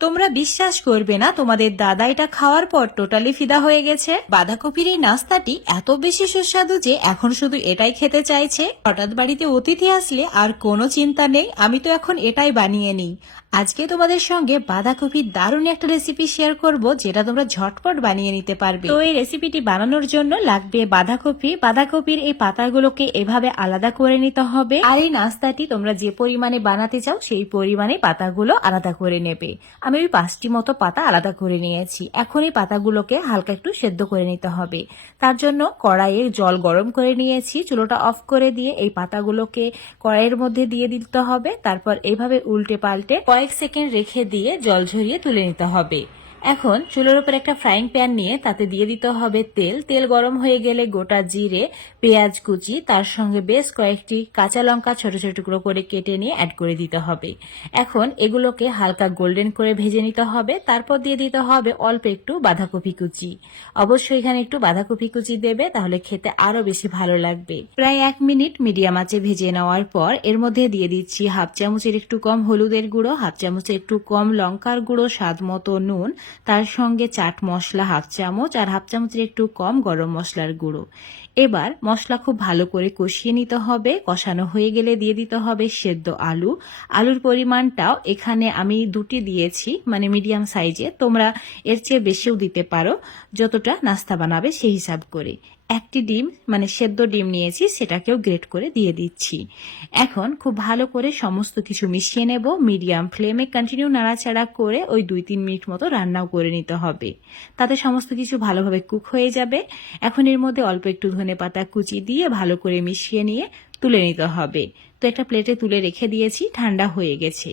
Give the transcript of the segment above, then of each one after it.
তোমরা বিশ্বাস করবে না, তোমাদের দাদা এটা খাওয়ার পর টোটালি ফিদা হয়ে গেছে। বাঁধাকপির এই নাস্তাটি এত বেশি সুস্বাদু যে এখন শুধু এটাই খেতে চাইছে। হঠাৎ বাড়িতে অতিথি আসলে আর কোনো চিন্তা নেই, আমি তো এখন এটাই বানিয়ে নিই। আজকে তোমাদের সঙ্গে বাঁধাকপির দারুণ একটা রেসিপি শেয়ার করব, যেটা তোমরা ঝটপট বানিয়ে নিতে পারবে। তো এই রেসিপিটি বানানোর জন্য লাগবে বাঁধাকপি। বাঁধাকপির এই পাতাগুলোকে এভাবে আলাদা করে নিতে হবে। আর এই নাস্তাটি তোমরা যে পরিমাণে বানাতে চাও সেই পরিমাণে পাতাগুলো আলাদা করে নেবে। আমি ওই 5টি মতো পাতা আলাদা করে নিয়েছি। এখন এই পাতাগুলোকে হালকা একটু সেদ্ধ করে নিতে হবে। তার জন্য কড়াইয়ে জল গরম করে নিয়েছি। চুলোটা অফ করে দিয়ে এই পাতাগুলোকে কড়াইয়ের মধ্যে দিয়ে দিতে হবে। তারপর এইভাবে উল্টে পাল্টে কয়েক সেকেন্ড রেখে দিয়ে জল ঝরিয়ে তুলে নিতে হবে। এখন চুলোর উপর একটা ফ্রাইং প্যান নিয়ে তাতে দিয়ে দিতে হবে তেল। তেল গরম হয়ে গেলে গোটা জিরে, পেঁয়াজ কুচি, তার সঙ্গে বেশ কয়েকটি কাঁচা লঙ্কা ছোট ছোট টুকরো করে কেটে নিয়ে অ্যাড করে দিতে হবে। এখন এগুলোকে হালকা গোল্ডেন করে ভেজে নিতে হবে। তারপর দিয়ে দিতে হবে অল্প একটু বাঁধাকপি কুচি। অবশ্যই এখানে একটু বাঁধাকপি কুচি দেবে, তাহলে খেতে আরো বেশি ভালো লাগবে। প্রায় 1 মিনিট মিডিয়াম আঁচে ভেজে নেওয়ার পর এর মধ্যে দিয়ে দিচ্ছি হাফ চামচের একটু কম হলুদের গুঁড়ো, হাফ চামচের একটু কম লঙ্কার গুঁড়ো, স্বাদ মতো নুন, তার সঙ্গে চাট মশলা হাফ চামচ আর হাফ চামচের একটু কম গরম মশলার গুঁড়ো। এবার মশলা খুব ভালো করে কষিয়ে নিতে হবে। কষানো হয়ে গেলে দিয়ে দিতে হবে সেদ্ধ আলু। আলুর পরিমাণটাও এখানে আমি 2টি দিয়েছি, মানে মিডিয়াম সাইজে। তোমরা এর চেয়ে বেশিও দিতে পারো, যতটা নাস্তা বানাবে সেই হিসাব করে। 1টি ডিম, মানে সেদ্ধ ডিম নিয়েছি, সেটাকেও গ্রেট করে দিয়ে দিচ্ছি। এখন খুব ভালো করে সমস্ত কিছু মিশিয়ে নেব। মিডিয়াম ফ্লেমে কন্টিনিউ নাড়াচাড়া করে ওই 2-3 মিনিট মতো রান্নাও করে নিতে হবে। তাতে সমস্ত কিছু ভালোভাবে কুক হয়ে যাবে। এখন এর মধ্যে অল্প একটু ধনেপাতা কুচি দিয়ে ভালো করে মিশিয়ে নিয়ে তুলে নিতে হবে। তো একটা প্লেটে তুলে রেখে দিয়েছি, ঠান্ডা হয়ে গেছে।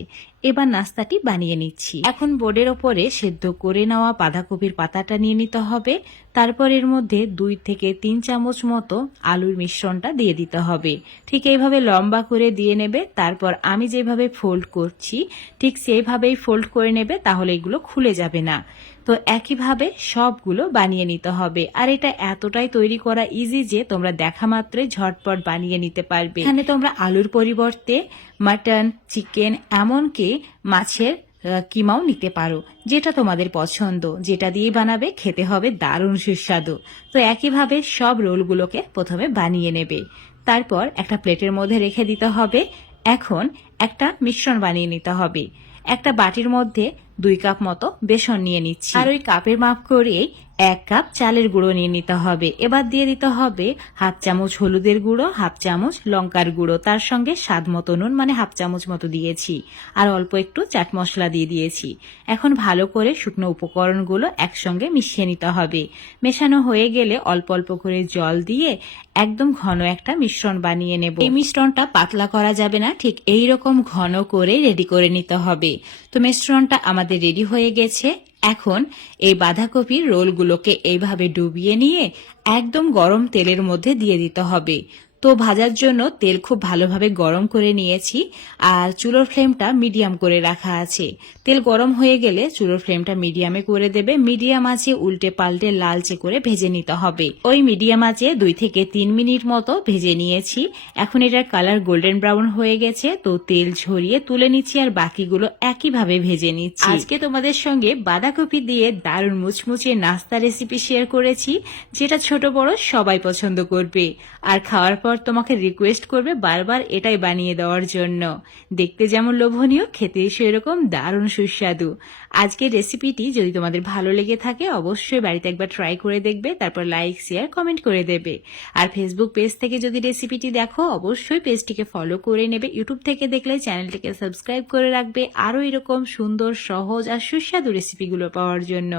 এবার নাস্তাটি বানিয়ে নিচ্ছি। এখন বোর্ডের ওপরে সেদ্ধ করে নেওয়া বাঁধাকপির পাতাটা নিয়ে নিতে হবে। তারপর এর মধ্যে 2 থেকে 3 চামচ মতো আলুর মিশ্রণটা দিয়ে দিতে হবে। ঠিক এইভাবে লম্বা করে দিয়ে নেবে। তারপর আমি যেভাবে ফোল্ড করছি ঠিক সেইভাবেই ফোল্ড করে নেবে, তাহলে এগুলো খুলে যাবে না। তো একইভাবে সবগুলো বানিয়ে নিতে হবে। আর এটা এতটাই তৈরি করা ইজি যে তোমরা দেখা মাত্রই ঝটপট বানিয়ে নিতে পারবে। এখানে তোমরা আলুর পরিবর্তে মাটন, চিকেন, এমনকি মাছের কিমাও নিতে পারো, যেটা তোমাদের পছন্দ। যেটা দিয়ে বানাবে খেতে হবে দারুণ সুস্বাদু। তো একইভাবে সব রোলগুলোকে প্রথমে বানিয়ে নেবে। তারপর একটা প্লেটের মধ্যে রেখে দিতে হবে। এখন একটা মিশ্রণ বানিয়ে নিতে হবে। একটা বাটির মধ্যে 2 কাপ মতো বেসন নিয়ে নিচ্ছি। আর ওই কাপের মাপ করে 1 কাপ চালের গুঁড়ো নিয়ে নিতে হবে। এবার দিয়ে দিতে হবে হাফ চামচ হলুদের গুঁড়ো, হাফ চামচ লঙ্কার গুঁড়ো, তার সঙ্গে স্বাদ মতো নুন, মানে হাফ চামচ মতো দিয়েছি। আর অল্প একটু চাট মশলা দিয়ে দিয়েছি। এখন ভালো করে শুকনো উপকরণগুলো একসঙ্গে মিশিয়ে নিতে হবে। মেশানো হয়ে গেলে অল্প অল্প করে জল দিয়ে একদম ঘন একটা মিশ্রণ বানিয়ে নেব। এই মিশ্রণটা পাতলা করা যাবে না, ঠিক এই রকম ঘন করে রেডি করে নিতে হবে। তো মিশ্রণটা আমাদের রেডি হয়ে গেছে। এখন এই বাঁধাকপির রোলগুলোকে এইভাবে ডুবিয়ে নিয়ে একদম গরম তেলের মধ্যে দিয়ে দিতে হবে। তো ভাজার জন্য তেল খুব ভালোভাবে গরম করে নিয়েছি। আর চুলোর ফ্লেমটা মিডিয়াম করে রাখা আছে। তেল গরম হয়ে গেলে চুলোর ফ্লেমটা মিডিয়ামে করে দেবে। মিডিয়াম আঁচে উল্টে পাল্টে লালচে করে ভেজে নিতে হবে। ওই মিডিয়াম আঁচে 2 থেকে 3 মিনিট মতো ভেজে নিয়েছি। এখন এটার কালার গোল্ডেন ব্রাউন হয়ে গেছে। তো তেল ঝরিয়ে তুলে নিচ্ছি আর বাকিগুলো একইভাবে ভেজে নিচ্ছি। আজকে তোমাদের সঙ্গে বাঁধাকপি দিয়ে দারুণ মুচমুচে নাস্তা রেসিপি শেয়ার করেছি, যেটা ছোট বড় সবাই পছন্দ করবে। আর খাওয়ার পর তোমাকে রিকোয়েস্ট করবে বারবার এটাই বানিয়ে দেওয়ার জন্য। দেখতে যেমন লোভনীয়, খেতে সেরকম দারুণ সুস্বাদু। আজকের রেসিপিটি যদি তোমাদের ভালো লেগে থাকে অবশ্যই বাড়িতে একবার ট্রাই করে দেখবে। তারপর লাইক, শেয়ার, কমেন্ট করে দেবে। আর ফেসবুক পেজ থেকে যদি রেসিপিটি দেখো অবশ্যই পেজটিকে ফলো করে নেবে। ইউটিউব থেকে দেখলে চ্যানেলটিকে সাবস্ক্রাইব করে রাখবে আরও এরকম সুন্দর, সহজ আর সুস্বাদু রেসিপিগুলো পাওয়ার জন্য।